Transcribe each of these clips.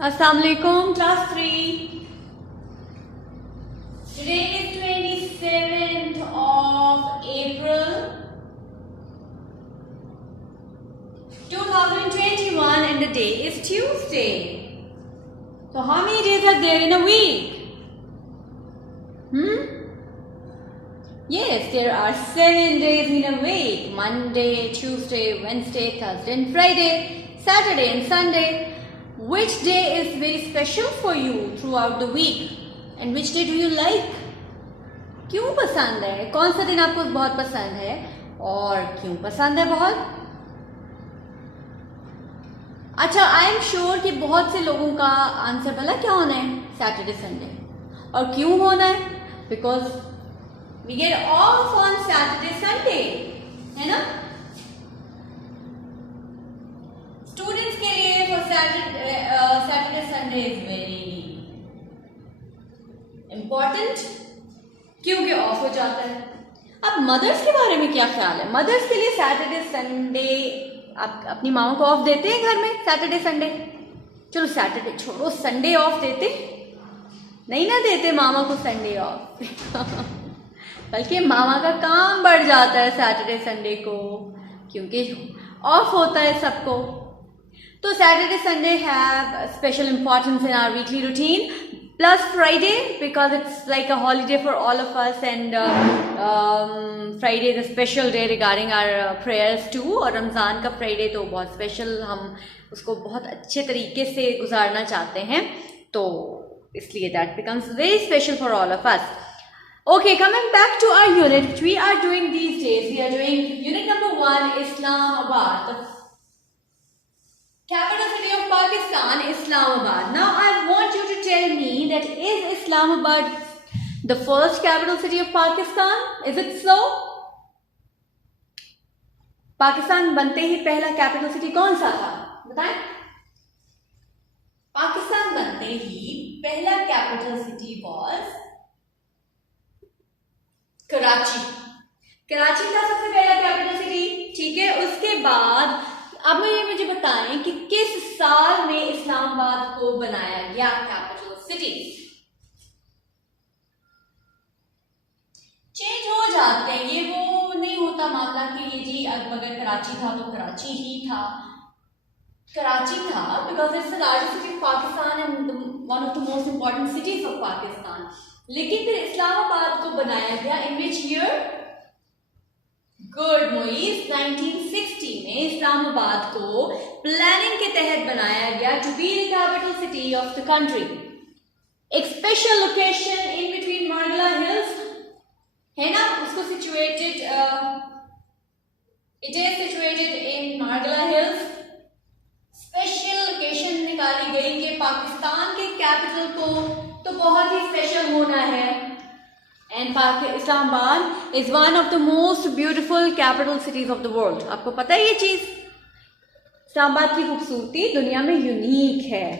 Assalamu alaikum, class 3. Today is 27th of April 2021 and the day is Tuesday. So how many days are there in a week? Yes, there are 7 days in a week. Monday, Tuesday, Wednesday, Thursday and Friday, Saturday and Sunday. Which day is very special for you throughout the week? And which day do you like? क्यों पसंद है? कौन सा दिन आपको बहुत पसंद है और क्यों पसंद है बहुत? अच्छा, आई एम श्योर कि बहुत से लोगों का आंसर भला क्या होना है? Saturday Sunday. और क्यों होना है? Because we get off on Saturday Sunday, है ना? स्टूडेंट्स के लिए for Saturday Sunday is very important क्योंकि ऑफ हो जाता है. अब मदर्स के बारे में क्या ख्याल है? मदर्स के लिए सैटरडे संडे आप अपनी माओ को ऑफ देते हैं घर में? सैटरडे संडे, चलो सैटरडे छोड़ो, संडे ऑफ देते नहीं ना? देते मामा को संडे ऑफ बल्कि मामा का काम बढ़ जाता है सैटरडे संडे को क्योंकि ऑफ होता है सबको. तो Saturday Sunday have special importance in our weekly routine. Plus Friday because it's like a holiday for all of us and Friday is a special day regarding our prayers too. और रमज़ान का Friday तो बहुत special, हम उसको बहुत अच्छे तरीके से गुजारना चाहते हैं, तो इसलिए that becomes very special for all of us. Okay, coming back to our unit which we are doing these days. We are doing unit number 1, Islamabad. Capital city of Pakistan, Islamabad. Now I want you to tell me that is Islamabad the first capital city of Pakistan? Is it so? Pakistan बनते ही पहला capital city कौन सा था? बताएं. पाकिस्तान बनते ही पहला capital city was Karachi. Karachi था सबसे पहला कैपिटल सिटी, ठीक है. उसके बाद अब मुझे बताएं कि किस साल में इस्लामाबाद को बनाया गया कैपिटल सिटी. चेंज हो जाते हैं, ये वो नहीं होता मामला कि ये जी अगर कराची था तो कराची ही था. कराची था because it's the largest city of Pakistan and one of the most important cities of Pakistan. लेकिन फिर इस्लामाबाद को बनाया गया in which year? Good Moiz, 1960 में इस्लामाबाद को प्लानिंग के तहत बनाया गया to be the capital city of the country. एक special location in between Margalla hills है ना, उसको situated, it is situated in Margalla hills. Special location निकाली गई कि पाकिस्तान के कैपिटल को तो बहुत ही स्पेशल होना है. And Islamabad is one of the most beautiful capital cities of the world. आपको पता है ये चीज? इस्लामाबाद की खूबसूरती दुनिया में यूनिक है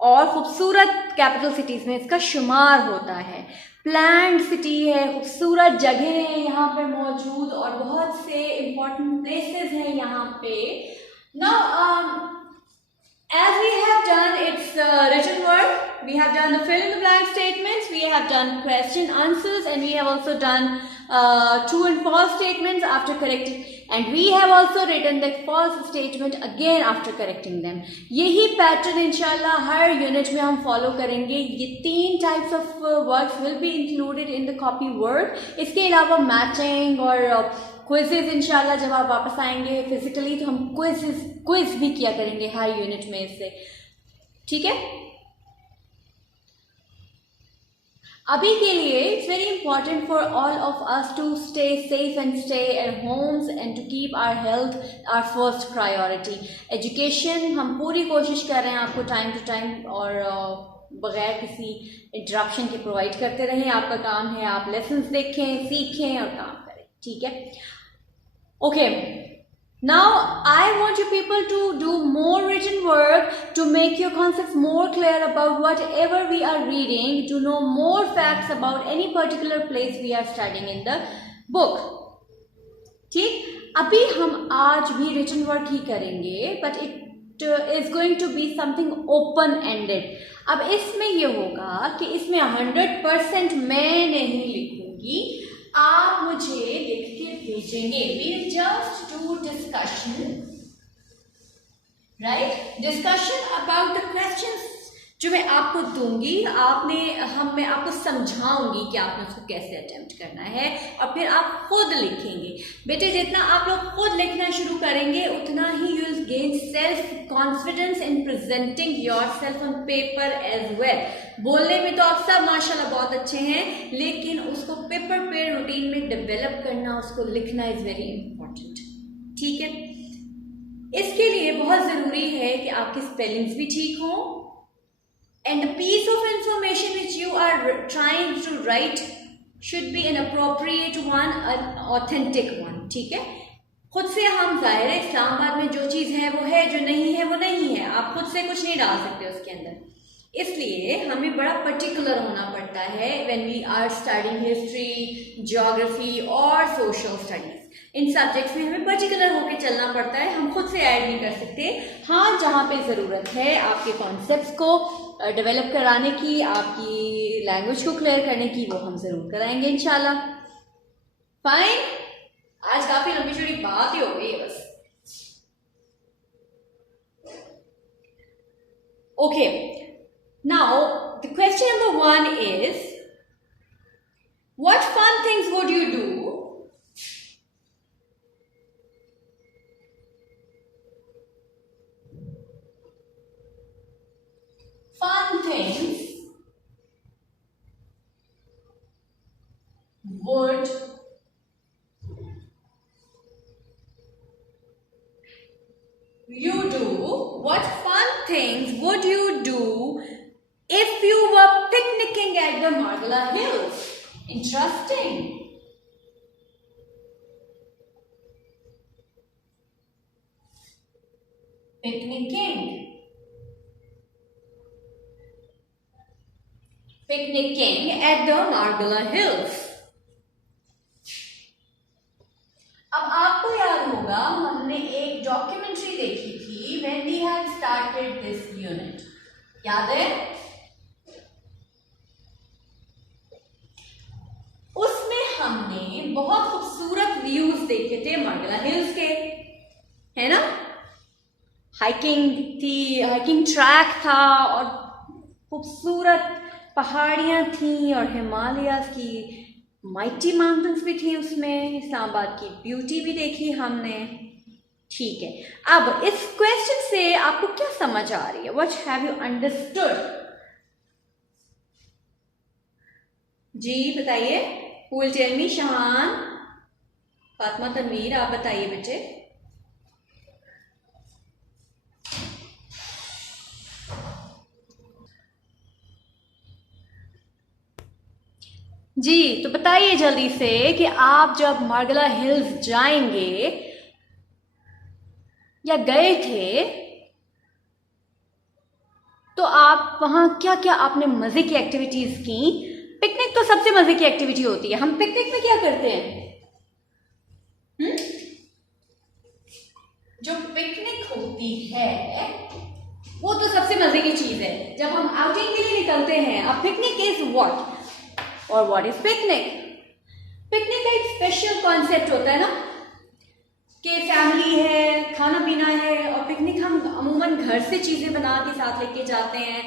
और खूबसूरत कैपिटल सिटीज में इसका शुमार होता है. प्लान्ड सिटी है, खूबसूरत जगह है यहाँ पे मौजूद और बहुत से इम्पोर्टेंट प्लेसेस हैं यहाँ पे. Now as we have done its written work, we have done the fill in the blank statements, we have done question answers, and we have also done true and false statements after correcting, and we have also written the false statement again after correcting them. यही pattern इंशाल्लाह हर unit में हम follow करेंगे. ये 3 types of words will be included in the copy word. इसके अलावा matching और quizzes इंशाल्लाह जब आप वापस आएंगे फिजिकली तो हम क्विज भी किया करेंगे हर यूनिट में इससे, ठीक है. अभी के लिए it's very important for all of us to stay safe and stay at homes and to keep our health our first priority. Education हम पूरी कोशिश कर रहे हैं आपको टाइम टू टाइम और बगैर किसी इंटरप्शन के प्रोवाइड करते रहें. आपका काम है आप लेसन्स देखें, सीखें और काम करें, ठीक है. Okay, now I want you people to do more written work to make your concepts more clear about whatever we are reading, to know more facts about any particular place we are studying in the book. ठीक, अभी हम आज भी written work ही करेंगे, but is going to be something open ended. अब इसमें ये होगा कि इसमें 100% मैं नहीं लिखूंगी, आप मुझे लिख के भेजेंगे. We'll just do discussion, right? Discussion about the questions जो मैं आपको दूंगी. मैं आपको समझाऊंगी कि आपने उसको कैसे अटेम्प्ट करना है, और फिर आप खुद लिखेंगे. बेटे जितना आप लोग खुद लिखना शुरू करेंगे उतना ही you will gain self confidence in presenting yourself on paper as well. बोलने में तो आप सब माशाल्लाह बहुत अच्छे हैं, लेकिन उसको पेपर पे रूटीन में डेवलप करना, उसको लिखना इज वेरी इंपॉर्टेंट. ठीक है, इसके लिए बहुत जरूरी है कि आपकी स्पेलिंग्स भी ठीक हों, and the piece of information which you are trying to write should be an appropriate one, an authentic one. ठीक है, खुद से हम जाहिर है इस्लामाबाद में जो चीज़ है वो है, जो नहीं है वो नहीं है. आप खुद से कुछ नहीं डाल सकते उसके अंदर. इसलिए हमें बड़ा पर्टिकुलर होना पड़ता है when we are studying history, geography और social studies. इन सब्जेक्ट्स में हमें पर्टिकुलर होकर चलना पड़ता है, हम खुद से ऐड नहीं कर सकते. हाँ, जहाँ पे ज़रूरत है आपके कॉन्सेप्ट्स को डेवलप कराने की, आपकी लैंग्वेज को क्लियर करने की, वो हम ज़रूर कराएंगे इंशाल्लाह. फाइन, आज काफ़ी लंबी चौड़ी बात ही हो गई है बस. Okay, now the question number 1 is what fun things would you do would you do? What fun things would you do if you were picnicking at the Margala Hills? Interesting. Picnicking at the Margala Hills. अब आपको याद होगा हमने एक documentary देखी थी when we had started this unit. याद है? उसमें हमने बहुत खूबसूरत व्यूज देखे थे मार्गला हिल्स के, है ना? हाइकिंग थी, हाइकिंग ट्रैक था और खूबसूरत पहाड़ियां थी और हिमालयास की माइटी माउंटेन्स भी थी उसमें. इस्लामाबाद की ब्यूटी भी देखी हमने. ठीक है, अब इस क्वेश्चन से आपको क्या समझ आ रही है? What have you understood? जी बताइए. Who will tell me? Shahan, Fatima, Tanveer, आप बताइए बच्चे. जी तो बताइए जल्दी से कि आप जब मार्गला हिल्स जाएंगे या गए थे तो आप वहां क्या क्या आपने मजे की एक्टिविटीज की? पिकनिक तो सबसे मजे की एक्टिविटी होती है. हम पिकनिक में क्या करते हैं? जो पिकनिक होती है वो तो सबसे मजे की चीज है. जब हम आउटिंग के लिए निकलते हैं, अब पिकनिक इज व्हाट और व्हाट इज पिकनिक? पिकनिक का एक स्पेशल कॉन्सेप्ट होता है ना कि फैमिली है, खाना पीना है, और पिकनिक हम अमूमन घर से चीजें बना के साथ लेके जाते हैं,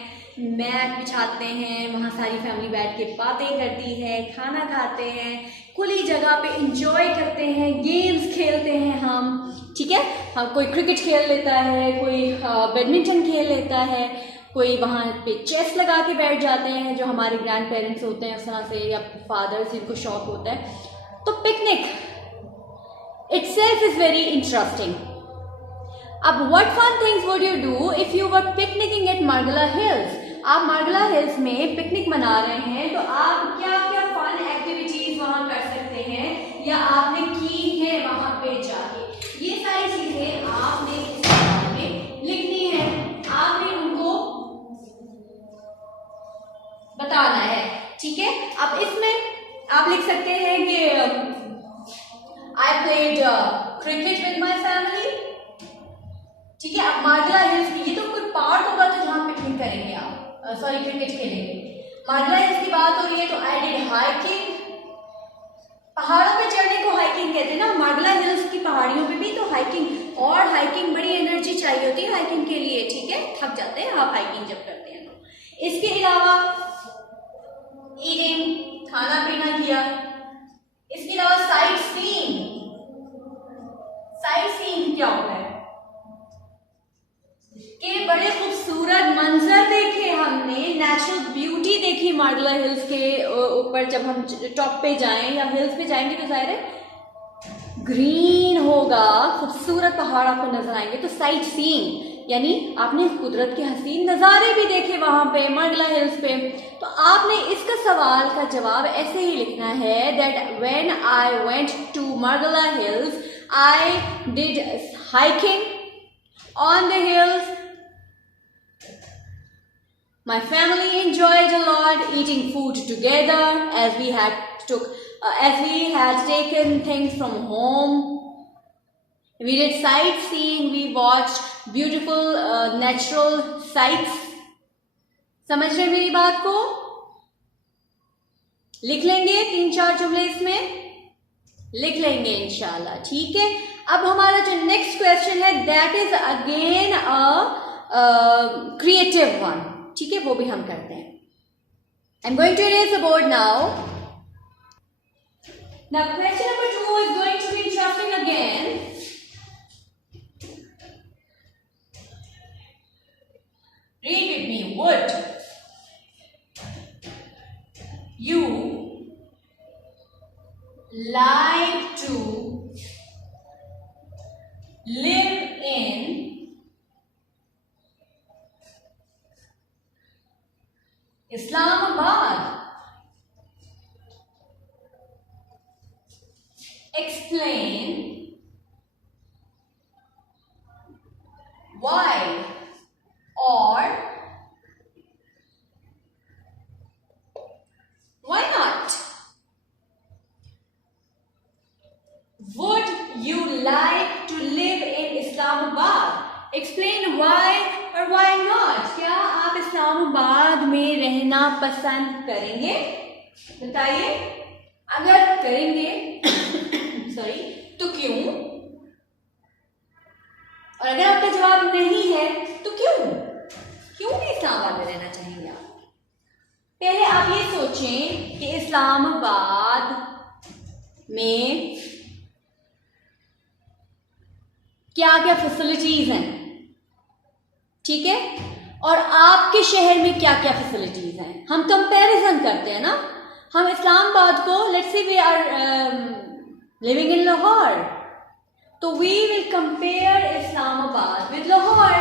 मैट बिछाते हैं, वहाँ सारी फैमिली बैठ के बातें करती है, खाना खाते हैं, खुली जगह पे इंजॉय करते हैं, गेम्स खेलते हैं हम. ठीक है, हम कोई क्रिकेट खेल लेता है, कोई बैडमिंटन खेल लेता है, कोई वहाँ पे चेस लगा के बैठ जाते हैं जो हमारे ग्रैंड पेरेंट्स होते हैं उस तरह से, या फादर्स जिनको शौक होता है. तो picnic itself is very interesting. अब what fun things would you do if you were picnicking at Margala Hills? आप मार्गला हिल्स में पिकनिक मना रहे हैं तो आप क्या क्या फन एक्टिविटीज वहां कर सकते हैं या आपने की है वहां पे जाके? ये सारी चीजें आपने इस किताब में लिखनी है, आपने उनको बताना है. ठीक है, अब इसमें आप लिख सकते हैं कि I played cricket with my family. ठीक है, अब मार्गला हिल्स सॉरी क्रिकेट खेलेंगे। मार्गला हिल्स की बात हो रही है तो आई डिड हाइकिंग। पहाड़ों पे चढ़ने को हाइकिंग कहते हैं ना, मार्गला हिल्स की पहाड़ियों पे भी तो हाइकिंग, और हाइकिंग बड़ी एनर्जी चाहिए होती है हाइकिंग के लिए, ठीक है, थक जाते हैं आप हाइकिंग जब करते हैं तो। इसके अलावा ईटिंग, खाना पीना किया। इसके अलावा साइट सीइंग। साइट सीइंग क्या होता है कि बड़े खूबसूरत मंजर देखे हमने, नेचुरल ब्यूटी देखी मार्गला हिल्स के ऊपर। जब हम टॉप पे जाएं या हिल्स पे जाएंगे तो जाहिर है ग्रीन होगा, खूबसूरत पहाड़ आपको नजर आएंगे, तो साइट सीइंग यानी आपने कुदरत के हसीन नज़ारे भी देखे वहां पे मार्गला हिल्स पे। तो आपने इसका सवाल का जवाब ऐसे ही लिखना है that when I went to Margalla hills I did hiking on the hills. My family enjoyed a lot eating food together as we had taken things from home. We did sightseeing. We watched beautiful natural sights. समझ रहे मेरी बात को? लिख लेंगे 3-4 जुमले इसमें लिख लेंगे इंशाल्लाह, ठीक है। अब हमारा जो नेक्स्ट क्वेश्चन है that is again a creative one, ठीक है, वो भी हम करते हैं। I am going to erase the board now. Now question number 2 is going to be interesting again. Read with me. Would you like to live in Islamabad? Explain why or why not? Would you like to live in Islamabad? Explain why or why not. क्या आप इस्लामाबाद में रहना पसंद करेंगे? बताइए। अगर करेंगे sorry तो क्यों? और अगर आपका जवाब नहीं है तो क्यों? क्यों नहीं इस्लामाबाद में रहना चाहेंगे आप? पहले आप ये सोचें कि इस्लामाबाद में क्या क्या फैसिलिटीज हैं, ठीक है, और आपके शहर में क्या क्या फैसिलिटीज हैं। हम कंपैरिजन करते हैं ना, हम इस्लामाबाद को let's say we are living in Lahore, तो we will compare Islamabad with Lahore,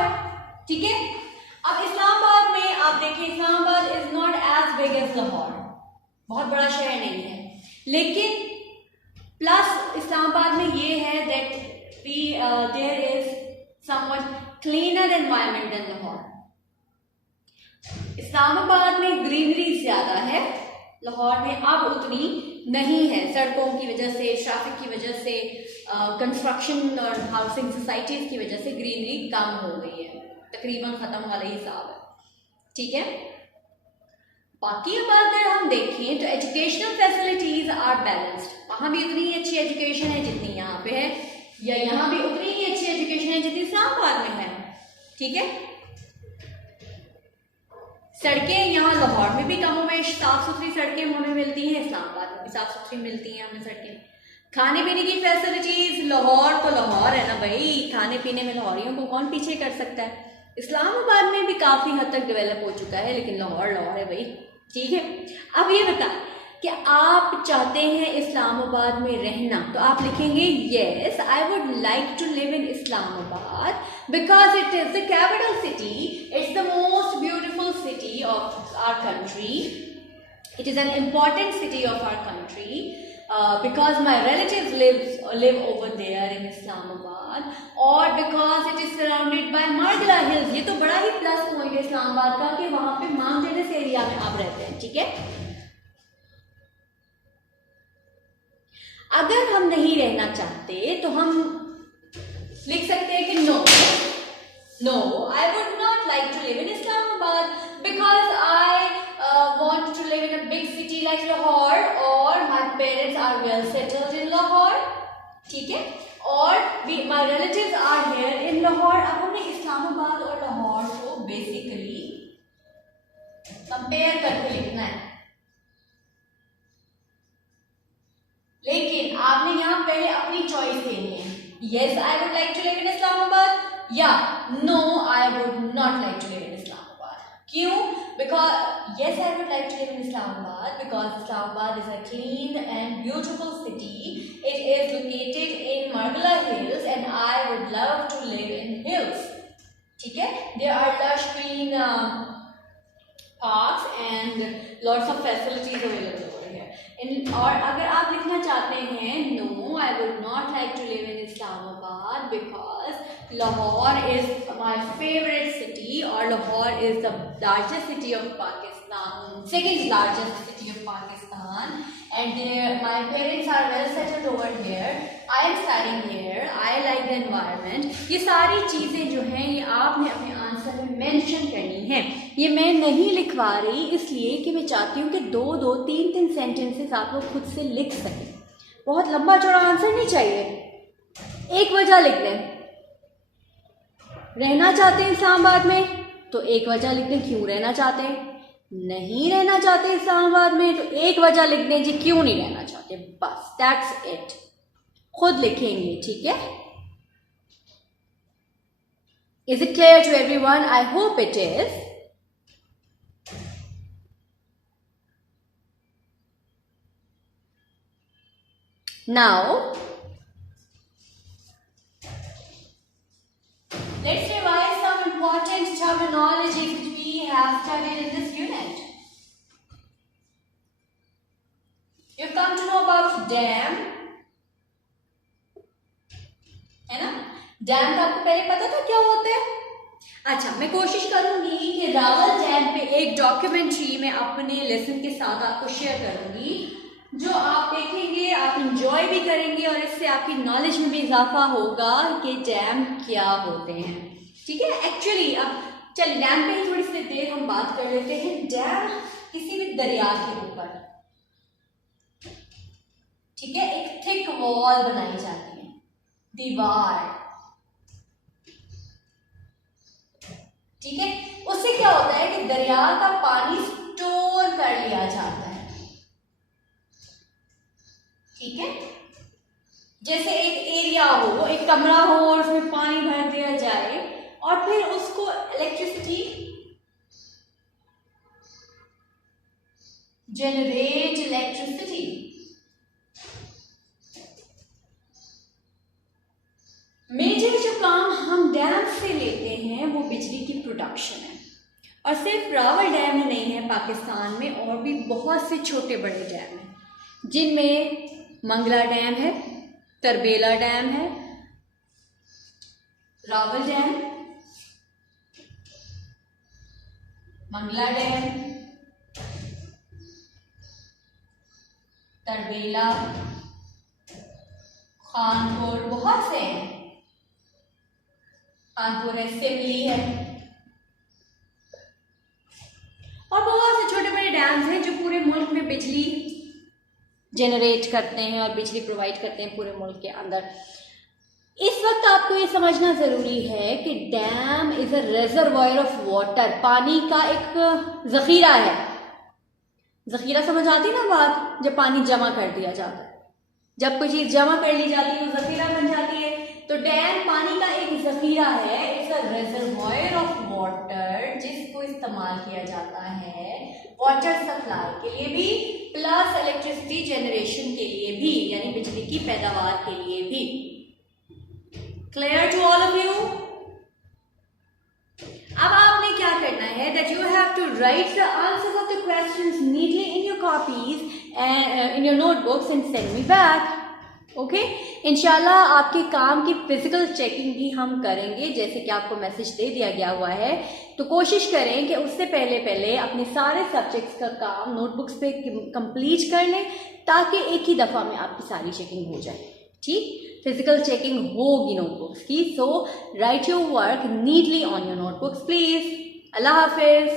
ठीक है। अब इस्लामाबाद में आप देखिए, Islamabad is not as big as Lahore, बहुत बड़ा शहर नहीं है, लेकिन प्लस इस्लामाबाद में ये है that there is somewhat cleaner environment than Lahore. Islamabad में ग्रीनरी ज्यादा है, लाहौर में अब उतनी नहीं है, सड़कों की वजह से, ट्रैफिक की वजह से, कंस्ट्रक्शन और हाउसिंग सोसाइटीज की वजह से ग्रीनरी कम हो गई है, तकरीबन खत्म वाला हिसाब है, ठीक है। बाकी अब अगर हम देखें तो एजुकेशनल फैसिलिटीज आर बैलेंस्ड, वहां भी उतनी ही अच्छी एजुकेशन है जितनी यहाँ पे है, या यहाँ भी उतनी ही अच्छी एजुकेशन है जितनी इस्लामाबाद में है, ठीक है। सड़कें यहाँ लाहौर में भी कम में साफ सुथरी सड़कें हमें मिलती हैं, इस्लामाबाद में भी साफ सुथरी मिलती हैं हमें सड़कें। खाने पीने की फैसिलिटीज, लाहौर तो लाहौर है ना भाई, खाने पीने में लाहौरियों को कौन पीछे कर सकता है। इस्लामाबाद में भी काफी हद तक डेवलप हो चुका है, लेकिन लाहौर लाहौर है भाई, ठीक है। अब ये बता कि आप चाहते हैं इस्लामाबाद में रहना, तो आप लिखेंगे yes I would like to live in Islamabad because it is the capital city, it's the most beautiful city of our country, it is an important city of our country, because my relatives live over there in Islamabad, or because it is surrounded by Margala Hills. ये तो बड़ा ही plus point है इस्लामाबाद का कि वहां पे mountainous area में आप रहते हैं, ठीक है। अगर हम नहीं रहना चाहते तो हम लिख सकते हैं कि no I would not like to live in Islamabad because like Lahore or my parents are well settled in Lahore. ठीक है, और my relatives are here in Lahore. अब हमने इस्लामाबाद और लाहौर को बेसिकली कंपेयर करके लिखना है, लेकिन आपने यहाँ पहले अपनी चॉइस देनी है. Yes, I would like to live in Islamabad. Yeah, no, I would not like to live in Islamabad. क्यों? Because yes, I would like to live in Islamabad because Islamabad is a clean and beautiful city. It is located in Margala Hills and I would love to live in hills. ठीक है? There are lush green parks and lots of facilities available over here. और अगर आप लिखना चाहते हैं no, I would not like to live in Islamabad because Lahore is my favorite city or Lahore is the largest city of Pakistan, second largest city of Pakistan, and my parents are well settled over here. I am studying here. I like the environment. ये सारी चीज़ें जो हैं ये आपने अपने answer में mention करनी है. ये मैं नहीं लिखवा रही इसलिए कि मैं चाहती हूँ कि 2-2, 3-3 सेंटेंसेस आप लोग खुद से लिख सकें. बहुत लंबा चौड़ा आंसर नहीं चाहिए. एक वजह लिख दें. रहना चाहते हैं इस्लामाबाद में तो एक वजह लिख दें क्यों रहना चाहते हैं. नहीं रहना चाहते इस्लामाबाद में तो एक वजह लिख दें जी क्यों नहीं रहना चाहते. बस दैट्स इट. खुद लिखेंगे. ठीक है. Is it clear to everyone? I hope it is. Now, let's revise some important terminology which we have studied in this unit. You've come to know about dam, है ना. डैम का आपको पहले पता था क्या होता है. अच्छा, मैं कोशिश करूंगी कि रावल डैम पे एक डॉक्यूमेंट्री मैं अपने लेसन के साथ आपको शेयर करूंगी जो आप देखेंगे, आप इंजॉय भी करेंगे और इससे आपकी नॉलेज में भी इजाफा होगा कि डैम क्या होते हैं. ठीक है. एक्चुअली अब चलिए डैम पे ही थोड़ी सी देर हम बात कर लेते हैं. डैम किसी भी दरिया के ऊपर, ठीक है, एक थिक वॉल बनाई जाती है, दीवार. ठीक है. उससे क्या होता है कि दरिया का पानी स्टोर कर लिया जाता है. ठीक है. जैसे एक एरिया हो, एक कमरा हो और उसमें पानी भर दिया जाए और फिर उसको इलेक्ट्रिसिटी जनरेट इलेक्ट्रिसिटी. मेजर जो काम हम डैम से लेते हैं वो बिजली की प्रोडक्शन है. और सिर्फ रावल डैम ही नहीं है, पाकिस्तान में और भी बहुत से छोटे बड़े डैम हैं जिनमें मंगला डैम है, तरबेला डैम है, रावल डैम, मंगला डैम, तरबेला, खानपुर, बहुत से हैं. कानपुर है, सिमली है और बहुत से छोटे बड़े डैम्स हैं जो पूरे मुल्क में बिजली जनरेट करते हैं और बिजली प्रोवाइड करते हैं पूरे मुल्क के अंदर. इस वक्त आपको ये समझना ज़रूरी है कि dam is a reservoir of water. पानी का एक ज़ख़ीरा है. ज़ख़ीरा समझ आती ना बात, जब पानी जमा कर दिया जाता है. जब कोई चीज़ जमा कर ली जाती है वो ज़ख़ीरा बन जाती है. तो डैम पानी का एक ज़ख़ीरा है. It's a reservoir of water जिसको इस्तेमाल किया जाता है वाटर सप्लाई के लिए भी प्लस इलेक्ट्रिसिटी जनरेशन के लिए भी, यानी बिजली की पैदावार के लिए भी. Clear to all of you? अब आपने क्या करना है that you have to write the answers of the questions neatly in your copies and in your notebooks and send me back. Okay. इंशाल्लाह आपके काम की फिजिकल चेकिंग भी हम करेंगे जैसे कि आपको मैसेज दे दिया गया हुआ है. तो कोशिश करें कि उससे पहले अपने सारे सब्जेक्ट्स का काम नोटबुक्स पे कंप्लीट कर लें ताकि एक ही दफ़ा में आपकी सारी चेकिंग हो जाए. ठीक. फिजिकल चेकिंग होगी नोटबुक्स की. So write your work neatly on your notebooks please. Allah Hafiz.